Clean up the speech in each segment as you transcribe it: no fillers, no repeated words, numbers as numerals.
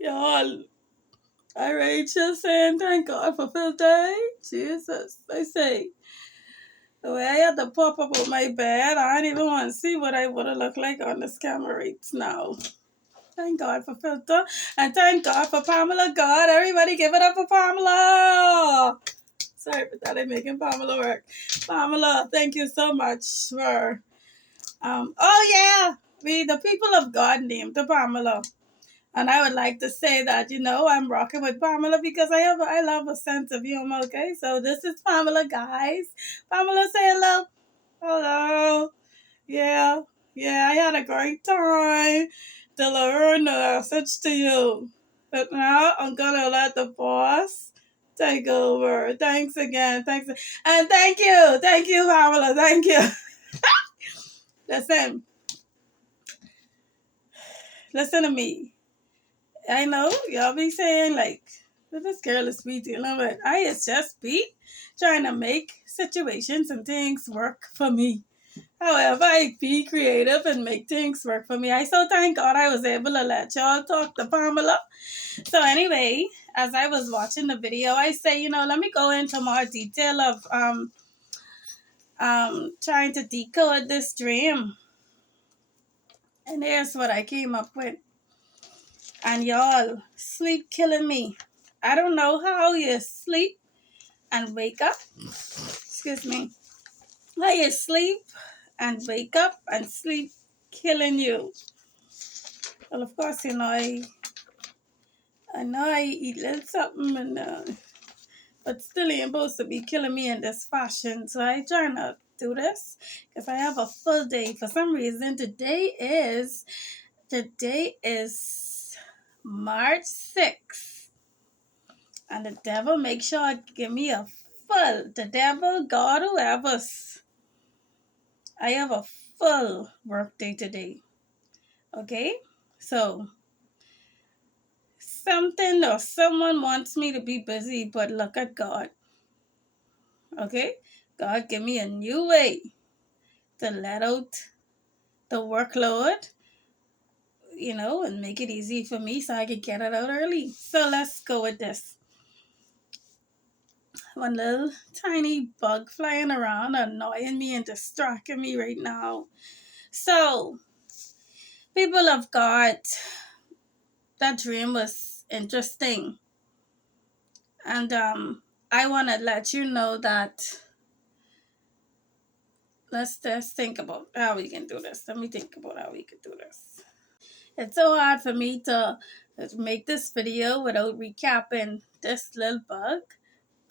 Y'all, I Rachel saying thank God for filter. Jesus, I say. The way I had to pop up on my bed, I didn't even want to see what I would have looked like on this camera right now. Thank God for filter. And thank God for Pamela God. Everybody give it up for Pamela. Sorry for that. I'm making Pamela work. Pamela, thank you so much for oh yeah. We the people of God named the Pamela. And I would like to say that, I'm rocking with Pamela because I love a sense of humor, okay? So this is Pamela, guys. Pamela, say hello. Hello. Yeah. Yeah, I had a great time delivering the message to you. But now I'm gonna let the boss take over. Thanks again. Thanks. And thank you. Thank you, Pamela. Thank you. Listen. Listen to me. I know y'all be saying like, "Well, this girl is sweet dealing with." I is just be trying to make situations and things work for me. However, I be creative and make things work for me. I so thank God I was able to let y'all talk to Pamela. So anyway, as I was watching the video, I say, let me go into more detail of trying to decode this dream. And here's what I came up with. And y'all, sleep killing me. I don't know how you sleep and wake up. Excuse me. How you sleep and wake up and sleep killing you. Well, of course, I eat little something, but still ain't supposed to be killing me in this fashion. So I try not to do this because I have a full day. For some reason, today is March 6th. And the devil make sure give me the devil, God, whoever's. I have a full work day today. Okay? So, something or someone wants me to be busy, but look at God. Okay? God give me a new way to let out the workload, and make it easy for me so I can get it out early. So let's go with this. One little tiny bug flying around annoying me and distracting me right now. So, people of God, that dream was interesting. And I want to let you know that let's just think about how we can do this. Let me think about how we can do this. It's so hard for me to make this video without recapping this little bug.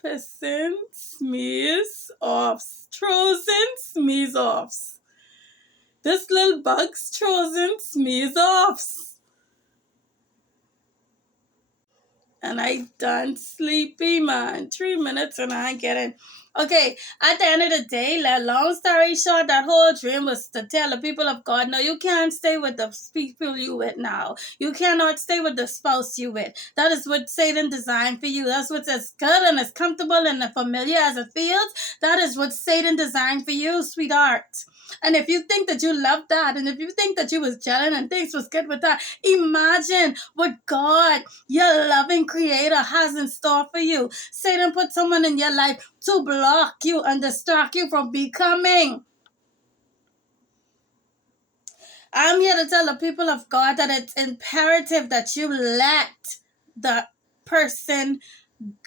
Pissing, smears, offs. Trozen, smears, offs. This little bug's chosen smears offs. And I done sleepy, man. 3 minutes and I ain't getting. Okay, at the end of the day, long story short, that whole dream was to tell the people of God, no, you can't stay with the people you with now. You cannot stay with the spouse you with. That is what Satan designed for you. That's what's as good and as comfortable and as familiar as it feels. That is what Satan designed for you, sweetheart. And if you think that you love that, and if you think that you was gelling and things was good with that, imagine what God, your loving creator, has in store for you. Satan put someone in your life to block you and distract you from becoming. I'm here to tell the people of God that it's imperative that you let the person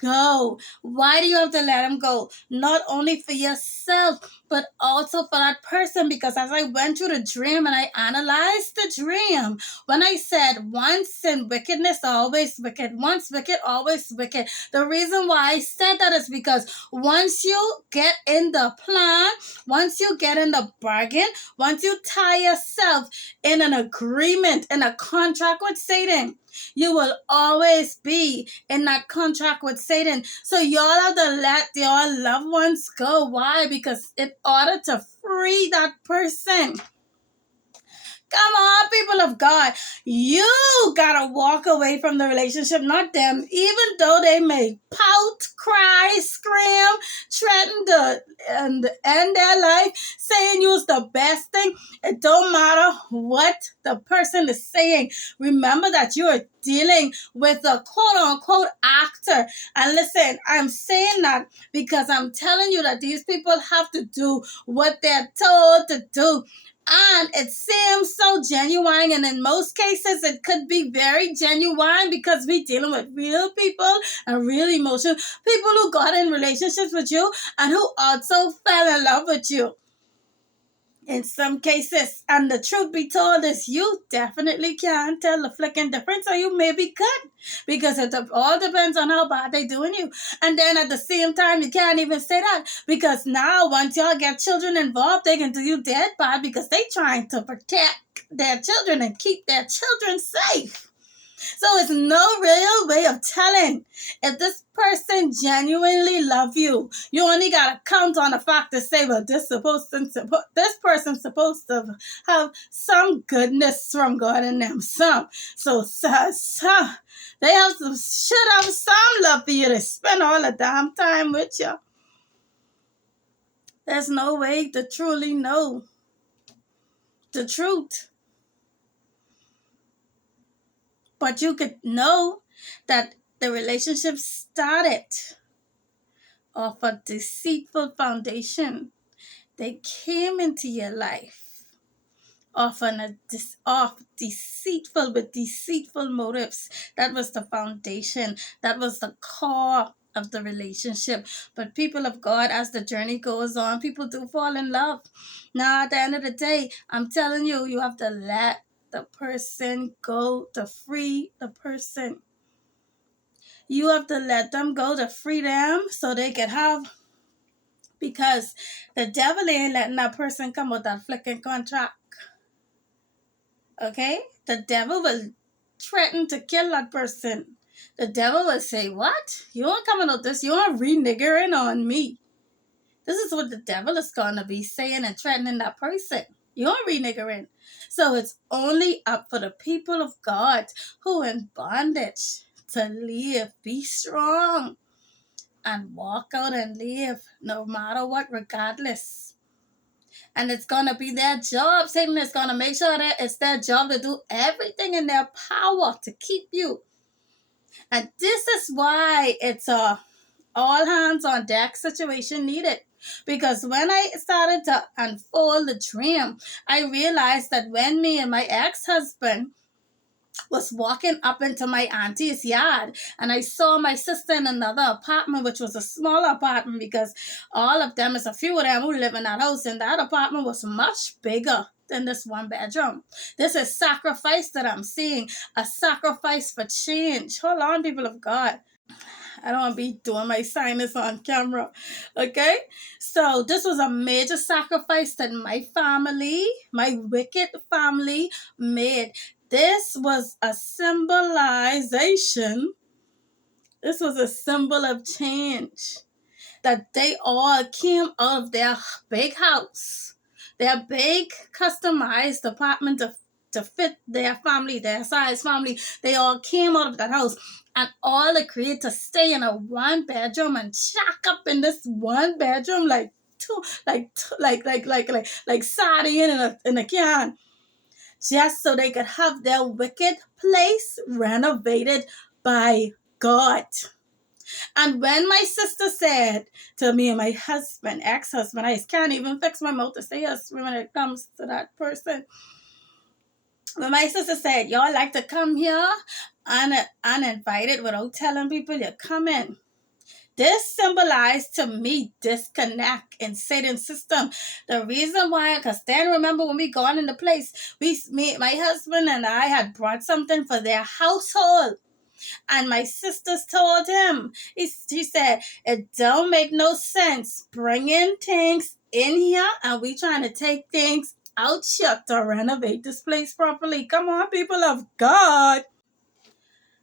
go. Why do you have to let him go? Not only for yourself, but also for that person. Because as I went through the dream and I analyzed the dream, when I said once in wickedness, always wicked, once wicked, always wicked, the reason why I said that is because once you get in the plan, once you get in the bargain, once you tie yourself in an agreement, in a contract with Satan, you will always be in that contract with Satan. So y'all have to let your loved ones go. Why? Because in order to free that person, Come on, people of God. You gotta walk away from the relationship, not them. Even though they may pout, cry, scream, threaten to end their life, saying you was the best thing. It don't matter what the person is saying. Remember that you are dealing with a quote-unquote actor. And listen, I'm saying that because I'm telling you that these people have to do what they're told to do. And it seems so genuine, and in most cases it could be very genuine because we're dealing with real people and real emotion, people who got in relationships with you and who also fell in love with you in some cases. And the truth be told is you definitely can tell the flicking difference, or you maybe could, because it all depends on how bad they doing you. And then at the same time, you can't even say that, because now once y'all get children involved, they can do you dead bad because they trying to protect their children and keep their children safe. So it's no real way of telling if this person genuinely love you. You only gotta count on the fact to say, well, this person's supposed to have some goodness from God in them. So they should have some love for you to spend all the damn time with you. There's no way to truly know the truth. But you could know that the relationship started off a deceitful foundation. They came into your life off deceitful with deceitful motives. That was the foundation. That was the core of the relationship. But people of God, as the journey goes on, people do fall in love. Now, at the end of the day, I'm telling you, you have to let the person go to free the person. You have to let them go to free them so they can have, because the devil ain't letting that person come with that flicking contract. Okay? The devil will threaten to kill that person. The devil will say, what? You aren't coming with this. You aren't re-niggering on me. This is what the devil is going to be saying and threatening that person. You aren't re-niggering. So it's only up for the people of God who in bondage to live. Be strong and walk out and live no matter what, regardless. And it's going to be their job. Satan is going to make sure that it's their job to do everything in their power to keep you. And this is why it's a all hands on deck situation needed. Because when I started to unfold the dream, I realized that when me and my ex-husband was walking up into my auntie's yard, and I saw my sister in another apartment, which was a smaller apartment because all of them, is a few of them who live in that house, and that apartment was much bigger than this one bedroom. This is sacrifice that I'm seeing, a sacrifice for change. Hold on, people of God. I don't want to be doing my sinus on camera. Okay? So this was a major sacrifice that my family, my wicked family, made. This was a symbolization. This was a symbol of change. That they all came out of their big house, their big customized apartment to fit their family, their size family. They all came out of that house and all agreed to stay in a one bedroom and shack up in this one bedroom like sardine in a can, just so they could have their wicked place renovated by God. And when my sister said to me and my husband, ex-husband, I can't even fix my mouth to say husband when it comes to that person. When my sister said, y'all like to come here uninvited without telling people you're coming. This symbolized to me disconnect in Satan's system. The reason why, because then remember when we gone in the place, my husband and I had brought something for their household. And my sisters told him, she said, it don't make no sense bringing things in here and we trying to take things out here to renovate this place properly. Come on, people of God.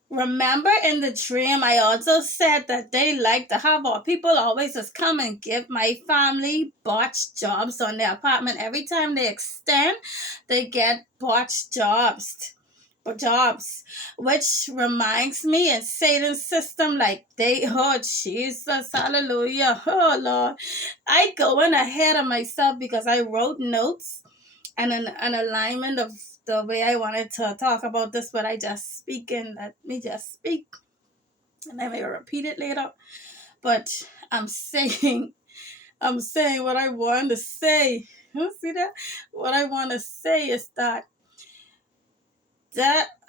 Remember in the dream, I also said that they like to have our people always just come and give my family botched jobs on their apartment. Every time they extend, they get botched jobs, which reminds me in Satan's system, like oh Jesus, hallelujah, oh Lord, I going ahead of myself because I wrote notes and an alignment of the way I wanted to talk about this, but I just speak and let me just speak, and I may repeat it later. But I'm saying, I'm saying what I want to say. You see that? What I want to say is that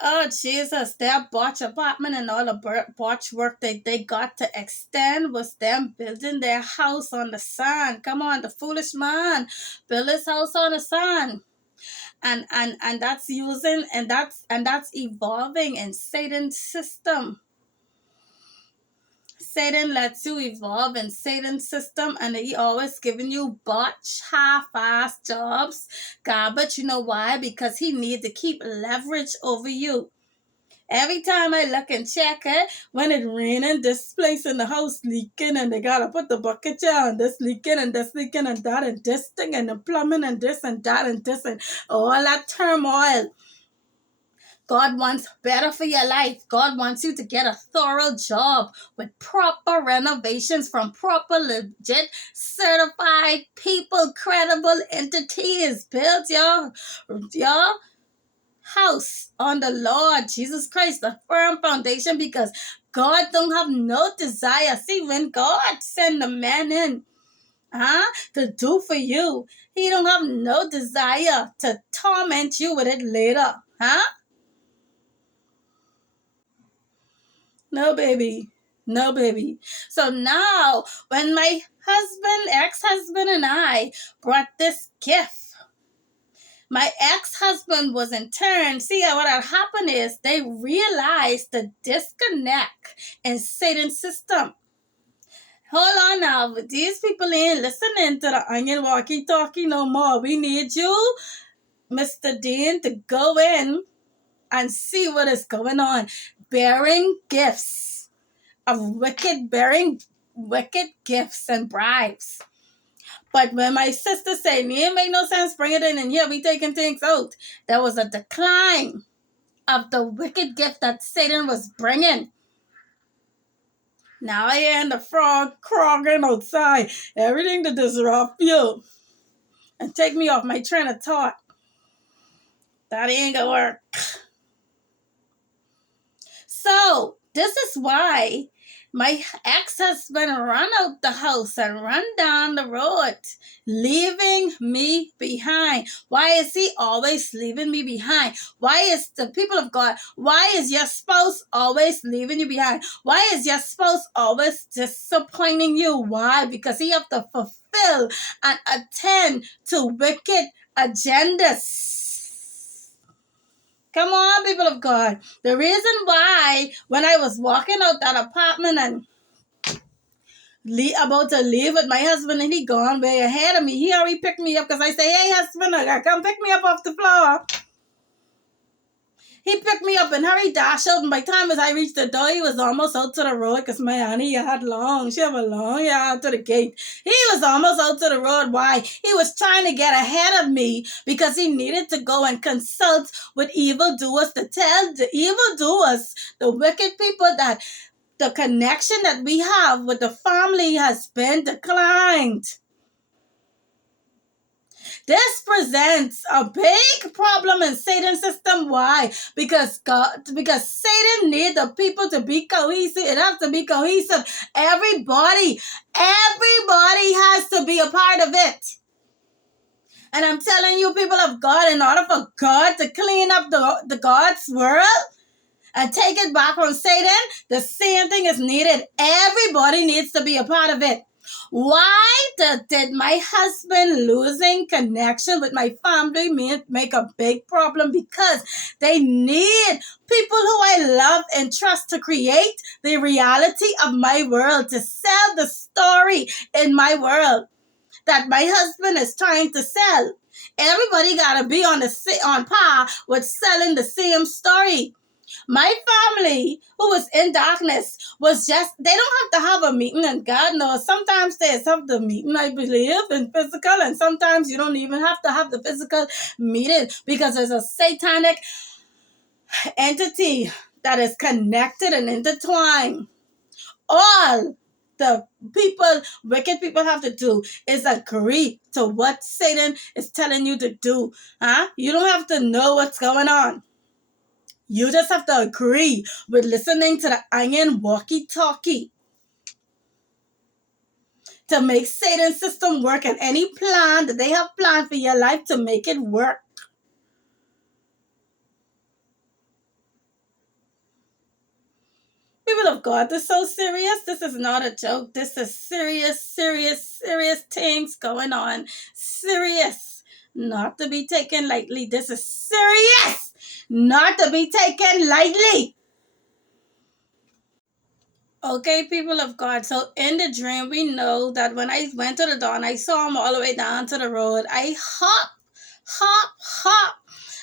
oh Jesus, their botch apartment and all the botch work they got to extend was them building their house on the sand. Come on, the foolish man build his house on the sand. And that's using and that's evolving in Satan's system. Satan lets you evolve in Satan's system, and he always giving you botch half-ass jobs, garbage. You know why? Because he needs to keep leverage over you. Every time I look and check it, when it raining, this place in the house leaking, and they gotta put the bucket down, this leaking and this leaking and that and this thing and the plumbing and this and that and this and all that turmoil. God wants better for your life. God wants you to get a thorough job with proper renovations from proper, legit, certified people, credible entities. Build your house on the Lord Jesus Christ, the firm foundation, because God don't have no desire. See, when God send the man in, to do for you, he don't have no desire to torment you with it later. No, baby. No, baby. So now, when my ex-husband, and I brought this gift, my ex-husband was in turn, see what had happened is they realized the disconnect in Satan's system. Hold on now, but these people ain't listening to the onion walkie-talkie no more. We need you, Mr. Dean, to go in and see what is going on. Bearing gifts of bearing wicked gifts and bribes. But when my sister said, it ain't make no sense, bring it in and here, we taking things out, there was a decline of the wicked gift that Satan was bringing. Now I hear the frog croaking outside, everything to disrupt you and take me off my train of thought. That ain't gonna work. So, this is why my ex-husband run out the house and run down the road, leaving me behind. Why is he always leaving me behind? Why is the people of God, why is your spouse always leaving you behind? Why is your spouse always disappointing you? Why? Because he have to fulfill and attend to wicked agendas. Come on, people of God. The reason why when I was walking out that apartment and about to leave with my husband and he gone way ahead of me, he already picked me up because I say, hey, husband, I gotta come pick me up off the floor. He picked me up and hurried dash out, and by the time as I reached the door, he was almost out to the road because my auntie had long. She have a long yard to the gate. He was almost out to the road. Why? He was trying to get ahead of me because he needed to go and consult with evildoers to tell the evildoers, the wicked people, that the connection that we have with the family has been declined. This presents a big problem in Satan's system. Why? Because Satan needs the people to be cohesive. It has to be cohesive. Everybody has to be a part of it. And I'm telling you, people of God, in order for God to clean up the God's world and take it back from Satan, the same thing is needed. Everybody needs to be a part of it. Why did my husband losing connection with my family make a big problem? Because they need people who I love and trust to create the reality of my world, to sell the story in my world that my husband is trying to sell. Everybody gotta be on par with selling the same story. My family who was in darkness was just, they don't have to have a meeting, and God knows sometimes there's have the meeting, I believe, in physical, and sometimes you don't even have to have the physical meeting because there's a satanic entity that is connected and intertwined. All the people, wicked people, have to do is agree to what Satan is telling you to do. You don't have to know what's going on. You just have to agree with listening to the iron walkie-talkie to make Satan's system work, and any plan that they have planned for your life to make it work. People of God, this is so serious. This is not a joke. This is serious, serious, serious things going on. Serious. Not to be taken lightly. This is serious. Not to be taken lightly. Okay, people of God. So in the dream, we know that when I went to the dawn, I saw him all the way down to the road. I hop,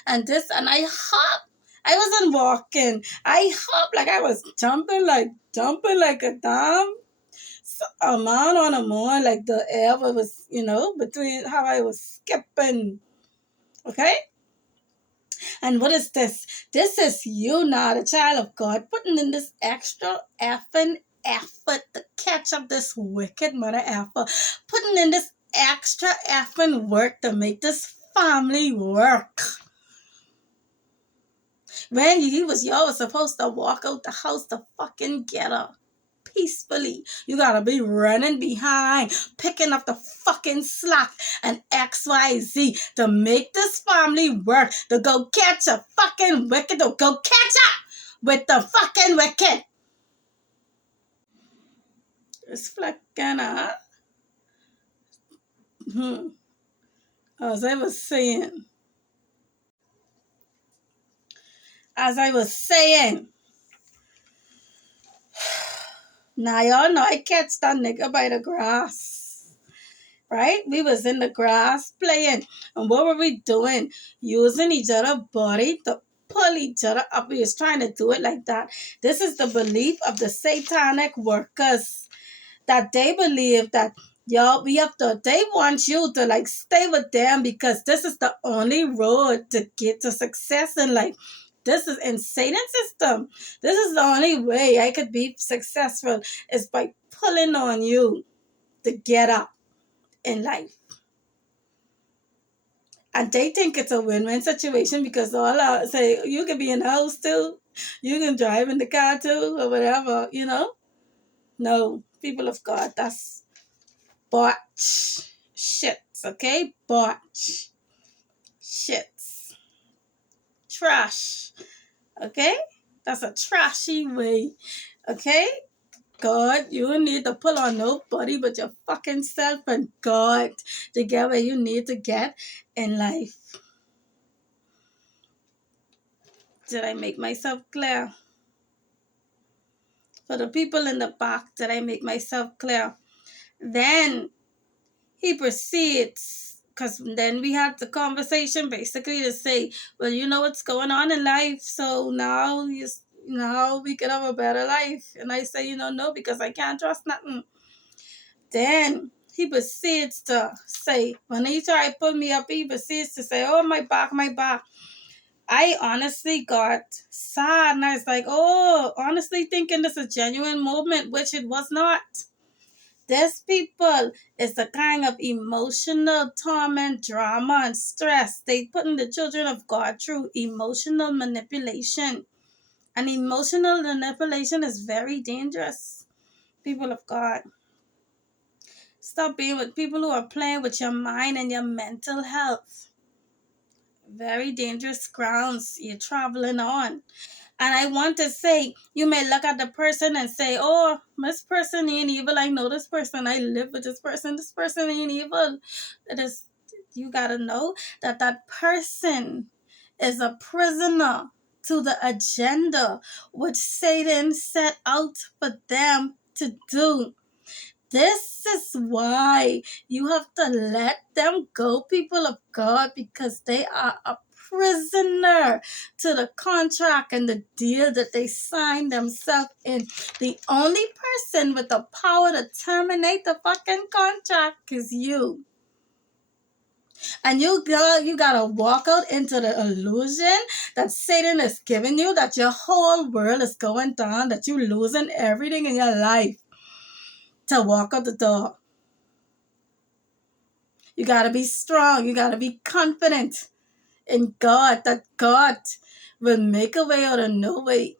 and I hop. I wasn't walking. I hop like I was jumping like a damn a man on a moon, like the air was, between how I was skipping. Okay? And what is this? This is you now, the child of God, putting in this extra effing effort to catch up this wicked mother effer. Putting in this extra effing work to make this family work. When y'all was supposed to walk out the house to fucking get her peacefully. You gotta be running behind, picking up the fucking slack and XYZ to make this family work, to go catch a fucking wicked, to go catch up with the fucking wicked. It's flicking out. As I was saying, now y'all know I catch that nigga by the grass. Right? We was in the grass playing. And what were we doing? Using each other's body to pull each other up. We was trying to do it like that. This is the belief of the satanic workers, that they believe that they want you to like stay with them because this is the only road to get to success in life. This is in Satan's system. This is the only way I could be successful is by pulling on you to get up in life. And they think it's a win-win situation because all out say you can be in the house too, you can drive in the car too, or whatever, No, people of God, that's botch shits, okay? Botch shits. Trash. Okay? That's a trashy way. Okay? God, you don't need to pull on nobody but your fucking self and God to get where you need to get in life. Did I make myself clear? For the people in the back, did I make myself clear? Then he proceeds, because then we had the conversation basically to say, well, you know what's going on in life, so now we can have a better life. And I say, no, because I can't trust nothing. Then he proceeds to say, when he tried to put me up, he proceeds to say, oh, my back. I honestly got sad, and I was like, honestly thinking this is a genuine movement, which it was not. This people is the kind of emotional torment, drama, and stress. They putting the children of God through emotional manipulation. And emotional manipulation is very dangerous, people of God. Stop being with people who are playing with your mind and your mental health. Very dangerous grounds you're traveling on. And I want to say, you may look at the person and say, oh, this person ain't evil. I know this person. I live with this person. This person ain't evil. You got to know that that person is a prisoner to the agenda which Satan set out for them to do. This is why you have to let them go, people of God, because they are a prisoner to the contract and the deal that they signed themselves in. The only person with the power to terminate the fucking contract is you. And you gotta walk out into the illusion that Satan is giving you, that your whole world is going down, that you're losing everything in your life to walk out the door. You gotta be strong. You gotta be confident in God, that God will make a way out of no way.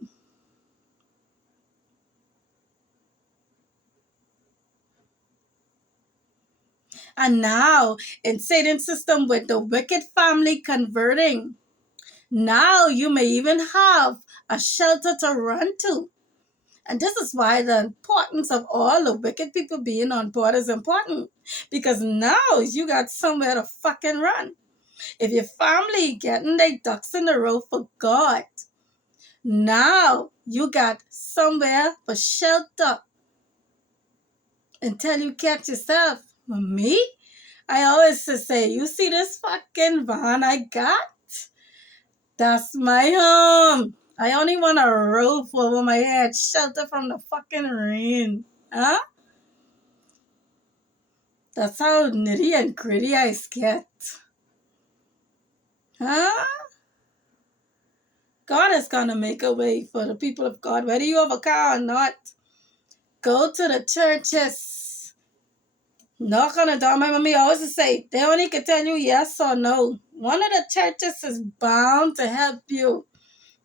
And now, in Satan's system, with the wicked family converting, now you may even have a shelter to run to. And this is why the importance of all the wicked people being on board is important. Because now you got somewhere to fucking run. If your family getting their ducks in a row for God, now you got somewhere for shelter until you catch yourself. Me? I always say, you see this fucking van I got? That's my home. I only want a roof over my head, shelter from the fucking rain. Huh? That's how nitty and gritty I get. Huh? God is going to make a way for the people of God, whether you have a car or not. Go to the churches. Knock on the door. My mommy always say, they only can tell you yes or no. One of the churches is bound to help you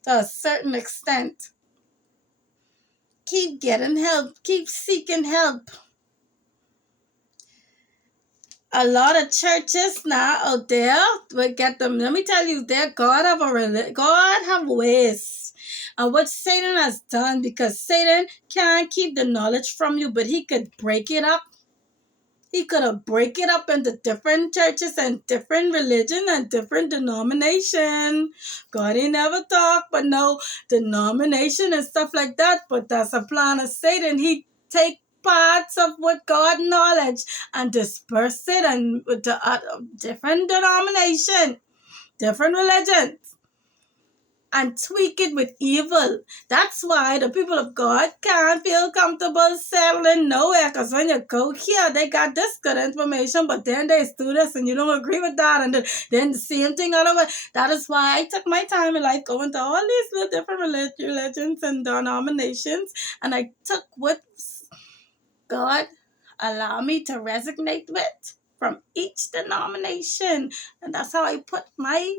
to a certain extent. Keep getting help. Keep seeking help. A lot of churches now out there will get them. Let me tell you, God have ways. And what Satan has done, because Satan can't keep the knowledge from you, but he could break it up. He could have break it up into different churches and different religion and different denomination. God ain't never talk, but no denomination and stuff like that. But that's a plan of Satan. He take parts of what God knowledge and disperse it and with the different denomination, different religions, and tweak it with evil. That's why the people of God can't feel comfortable settling nowhere. Because when you go here, they got this good information, but then they do this and you don't agree with that. And then the same thing all over. That is why I took my time in life going to all these little different religions and denominations. And I took what God allowed me to resonate with from each denomination. And that's how I put my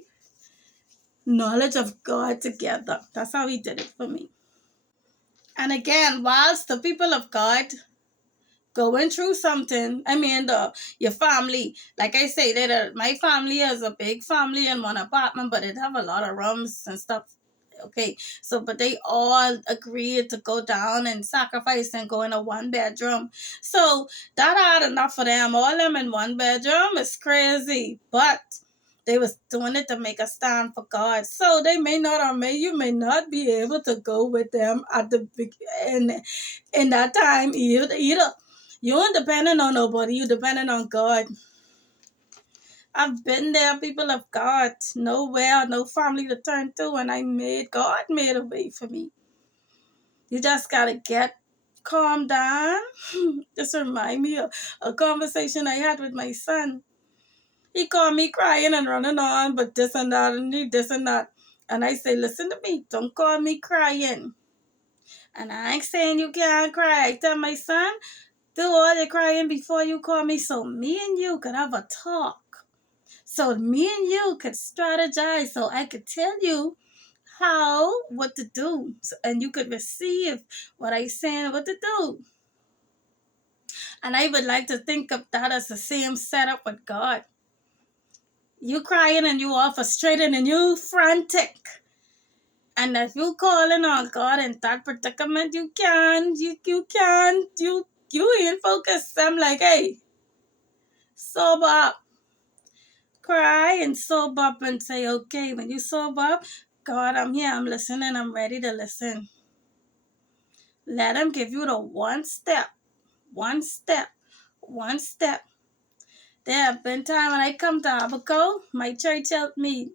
knowledge of God together. That's how he did it for me. And again, whilst the people of God going through something, your family, like I say, my family is a big family in one apartment, but it have a lot of rooms and stuff. Okay, so but they all agreed to go down and sacrifice and go in a 1-bedroom. So that had enough for them. All them in 1-bedroom is crazy, but they was doing it to make a stand for God. So they may not, or you may not be able to go with them at the in that time either. You ain't depending on nobody. You depending on God. I've been there, people of God. Nowhere, no family to turn to, and God made a way for me. You just gotta get calm down. This remind me of a conversation I had with my son. He called me crying and running on, but this and that and this and that. And I say, listen to me, don't call me crying. And I ain't saying you can't cry. I tell my son, do all the crying before you call me so me and you could have a talk. So me and you could strategize so I could tell you what to do. And you could receive what I'm saying, what to do. And I would like to think of that as the same setup with God. You crying and you all frustrated and you frantic. And if you calling on God in that predicament, you ain't focused. I'm like, hey, sober up. Cry and sober up and say, okay, when you sober up, God, I'm here, I'm listening, I'm ready to listen. Let him give you the one step. There have been times when I come to Abaco, my church helped me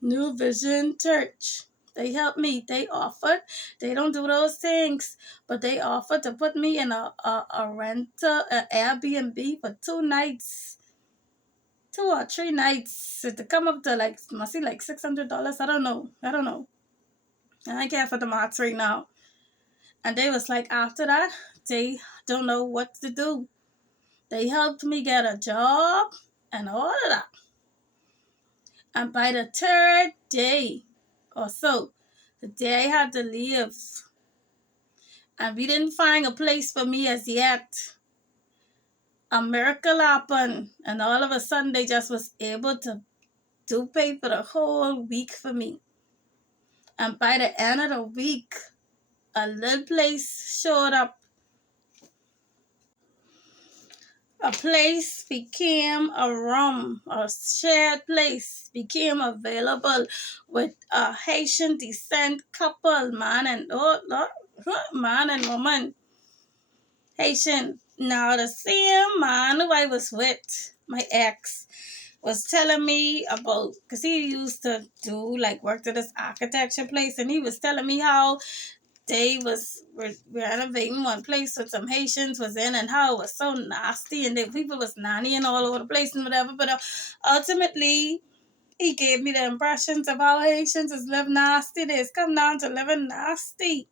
New Vision Church. They helped me. They offered. They don't do those things, but they offered to put me in a rental, an Airbnb for 2 nights, 2 or 3 nights, to come up to like must be like $600. I don't know. I don't know. I can't for the maths right now. And they was like after that, they don't know what to do. They helped me get a job and all of that. And by the third day or so, the day I had to leave, and we didn't find a place for me as yet, a miracle happened. And all of a sudden, they just was able to do pay for the whole week for me. And by the end of the week, a little place showed up. A place became a room, a shared place became available with a Haitian descent couple, man and woman, Haitian. Now the same man who I was with, my ex, was telling me about, because he used to do like work at this architecture place, and he was telling me how they was renovating one place with some Haitians was in, and how it was so nasty, and the people was nannying all over the place and whatever. But ultimately, he gave me the impressions of how Haitians is live nasty. They's come down to living nasty.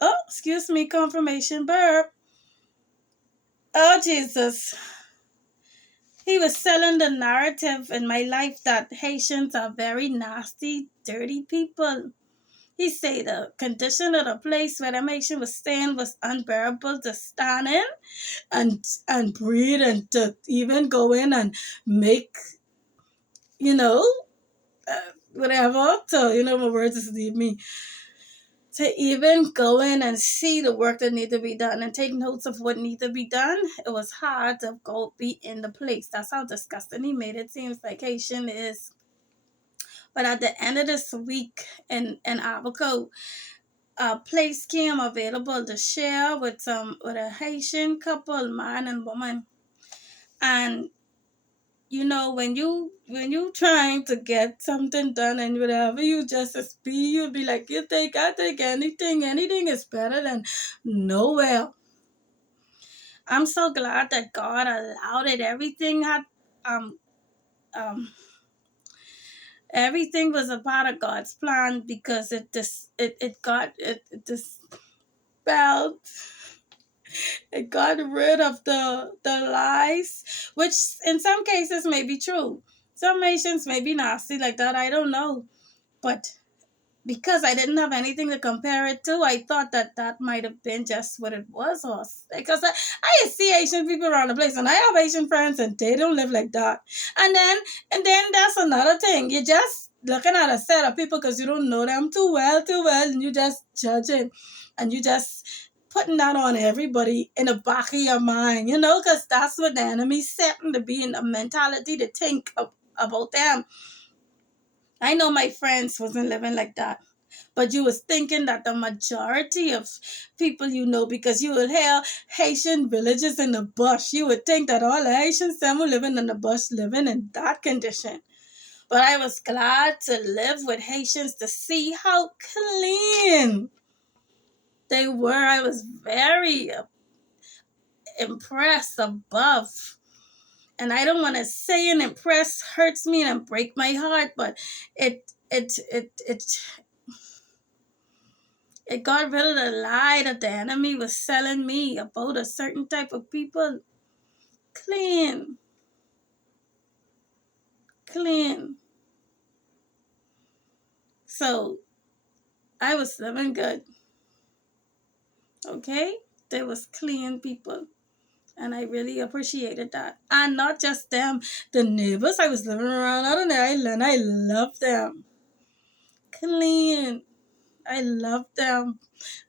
Oh, excuse me, confirmation burp. Oh, Jesus. He was selling the narrative in my life that Haitians are very nasty, dirty people. He said the condition of the place where the Haitian was staying was unbearable to stand in and breathe, and to even go in and make, you know, whatever. So, my words just leave me. To even go in and see the work that need to be done and take notes of what need to be done, it was hard to go be in the place. That's how disgusting he made it. Seems like Haitian is. But at the end of this week in Abaco, a place came available to share with a Haitian couple, man and woman. And when you trying to get something done and whatever, you just speak, you'll be like, I take anything is better than nowhere. I'm so glad that God allowed it. Um um everything was a part of God's plan, because it dispelled, it got rid of the lies, which in some cases may be true. Some nations may be nasty like that, I don't know. But because I didn't have anything to compare it to, I thought that might have been just what it was. Or because I see Asian people around the place, and I have Asian friends, and they don't live like that. And then that's another thing. You're just looking at a set of people because you don't know them too well, and you just judging, and you just putting that on everybody in the back of your mind, because that's what the enemy's setting to be, in a mentality to think about them. I know my friends wasn't living like that, but you was thinking that the majority of people, because you would hear Haitian villages in the bush, you would think that all the Haitians them were living in the bush, living in that condition. But I was glad to live with Haitians to see how clean they were. I was very impressed above. And I don't want to say an impress hurts me and break my heart, but it got rid of the lie that the enemy was selling me about a certain type of people. Clean. Clean. So I was living good. Okay? There was clean people. And I really appreciated that. And not just them. The neighbors I was living around out on the island, I love them. Clean. I love them.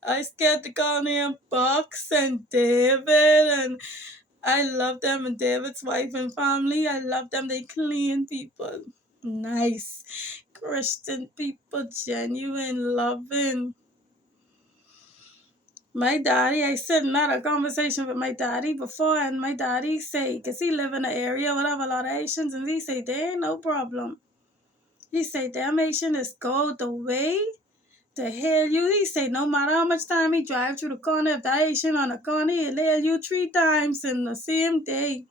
I scared to call them Box and David, and I love them, and David's wife and family. I love them. They clean people. Nice. Christian people, genuine, loving. My daddy, I said not a conversation with my daddy before, and my daddy say, because he live in an area where have a lot of Haitians, and he say, there ain't no problem. He say, damnation is go the way to hail you. He say, no matter how much time he drive through the corner, if that Haitian on the corner, he'll hail you 3 times in the same day.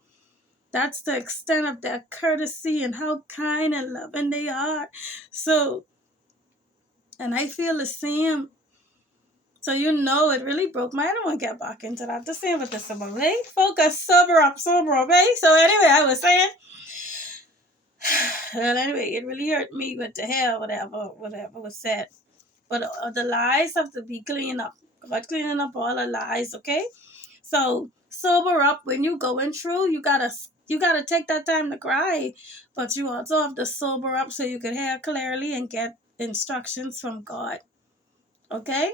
That's the extent of their courtesy and how kind and loving they are. So, and I feel the same. So it really broke my. I don't want to get back into that. The same with the summer, right? Focus, sober up, right? So anyway, I was saying, well, anyway, it really hurt me with the hair, whatever was said. But the lies have to be cleaned up. God cleaning up all the lies, okay? So sober up when you going through. You gotta take that time to cry, but you also have to sober up so you can hear clearly and get instructions from God. Okay?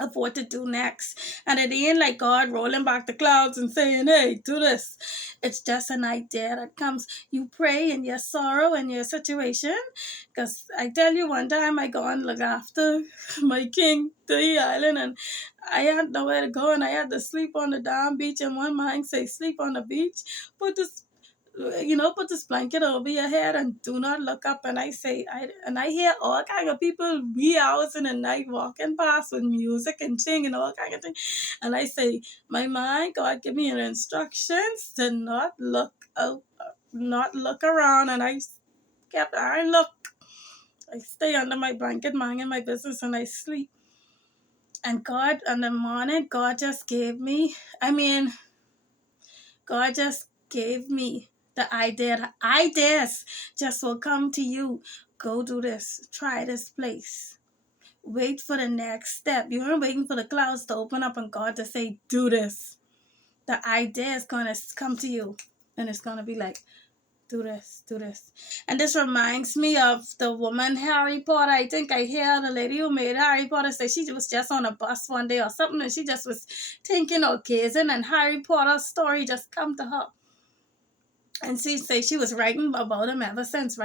Of what to do next. And it ain't like God rolling back the clouds and saying, hey, do this. It's just an idea that comes. You pray in your sorrow and your situation. Because I tell you, one time I go and look after my king to the island, and I had nowhere to go, and I had to sleep on the damn beach. And one man say, sleep on the beach. Put this blanket over your head and do not look up. And I hear all kind of people wee hours in the night walking past with music and singing all kind of things. And I say, my mind, God give me instructions to not look out, not look around. And I look. I stay under my blanket, minding my business, and I sleep. And God, in the morning, God just gave me the idea. The ideas just will come to you. Go do this. Try this place. Wait for the next step. You aren't waiting for the clouds to open up and God to say, do this. The idea is going to come to you. And it's going to be like, do this, do this. And this reminds me of the woman Harry Potter. I think I hear the lady who made Harry Potter say she was just on a bus one day or something, and she just was thinking or gazing, and Harry Potter's story just come to her. And she say she was writing about him ever since.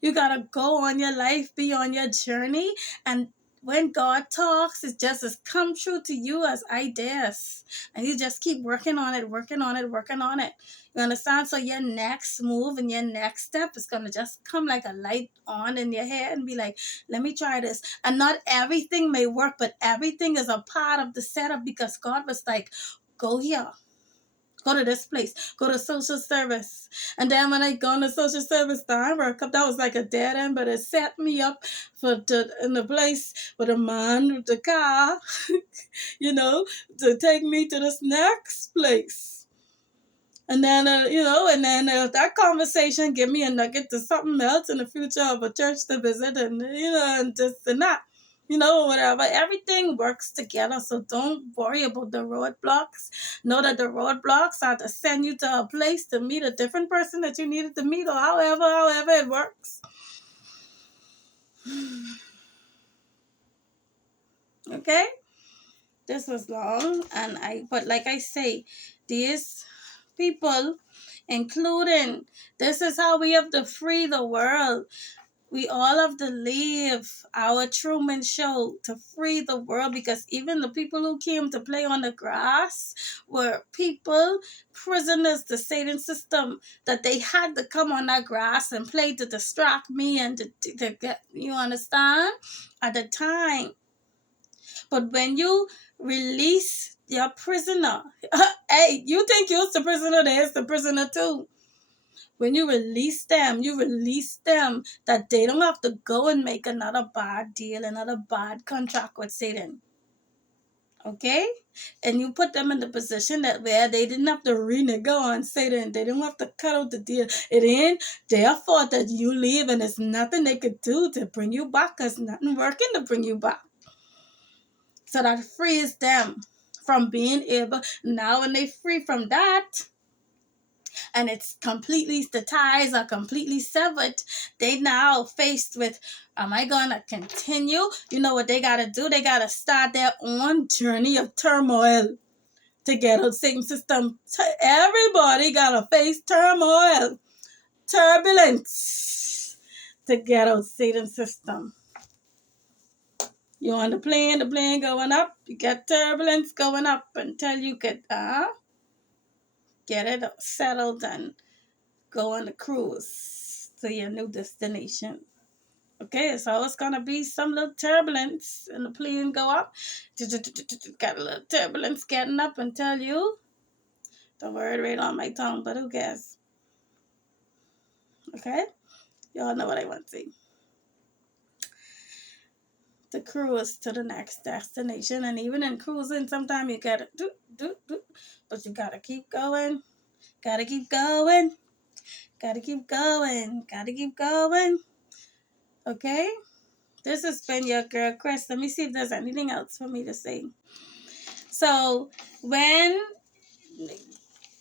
You gotta go on your life, be on your journey, and when God talks, it just has come true to you as ideas. And you just keep working on it. You understand? So your next move and your next step is gonna just come like a light on in your head and be like, let me try this. And not everything may work, but everything is a part of the setup, because God was like, go here. Go to this place. Go to social service. And then when I go into social service, the work up, that was like a dead end, but it set me up in the place with a man with the car, to take me to this next place. And then, that conversation give me a nugget to something else in the future of a church to visit, and this and that. Whatever. Everything works together, so don't worry about the roadblocks. Know that the roadblocks are to send you to a place to meet a different person that you needed to meet, or however it works. Okay? This was long, but like I say, these people, including, this is how we have to free the world. We all have to leave our Truman Show to free the world, because even the people who came to play on the grass were people, prisoners to Satan system, that they had to come on that grass and play to distract me and to get, you understand, at the time. But when you release your prisoner, hey, you think you're the prisoner, there's the prisoner too. When you release them that they don't have to go and make another bad deal, another bad contract with Satan. Okay? And you put them in the position that where they didn't have to renege on Satan. They didn't have to cut out the deal. It ain't their fault that you leave, and there's nothing they could do to bring you back, because nothing working to bring you back. So that frees them from being able, now when they free from that, and the ties are completely severed, they now faced with, am I going to continue? You know what they got to do? They got to start their own journey of turmoil to get out Satan's system. Everybody got to face turmoil, turbulence to get out Satan's system. You on the plane going up, you get turbulence going up until you get it settled and go on the cruise. to your new destination. Okay, so it's gonna be some little turbulence and the plane go up. Got a little turbulence getting up and tell you the word right on my tongue, but who cares? Okay, y'all know what I want to say. The cruise to the next destination, and even in cruising, sometimes you gotta do, but you gotta keep going, gotta keep going, gotta keep going, gotta keep going. Okay, this has been your girl Chris. Let me see if there's anything else for me to say. So when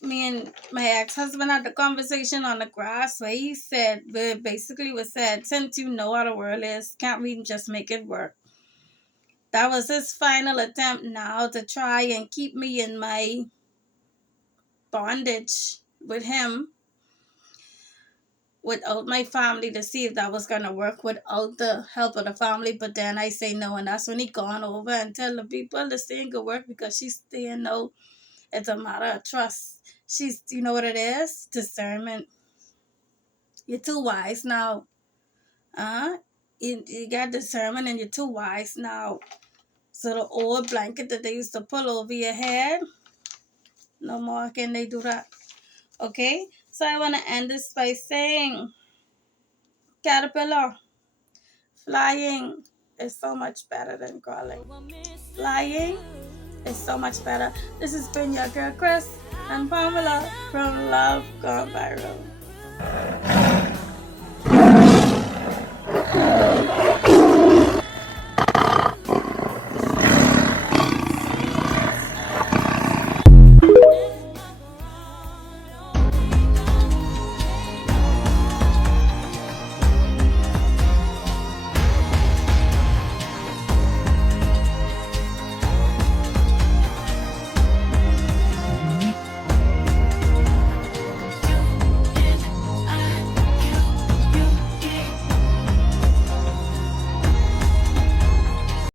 me and my ex-husband had the conversation on the grass where he said, basically was said, since you know how the world is, can't we just make it work? That was his final attempt now to try and keep me in my bondage with him without my family, to see if that was going to work without the help of the family. But then I say no, and that's when he gone over and tell the people this thing could work because she's saying no. It's a matter of trust. She's, you know what it is? Discernment. You're too wise now. You got discernment and you're too wise now. So the old blanket that they used to pull over your head, no more can they do that. Okay? So I want to end this by saying, caterpillar, flying is so much better than crawling. Flying is so much better. This has been your girl Chris and Pamela from Love Gone Viral.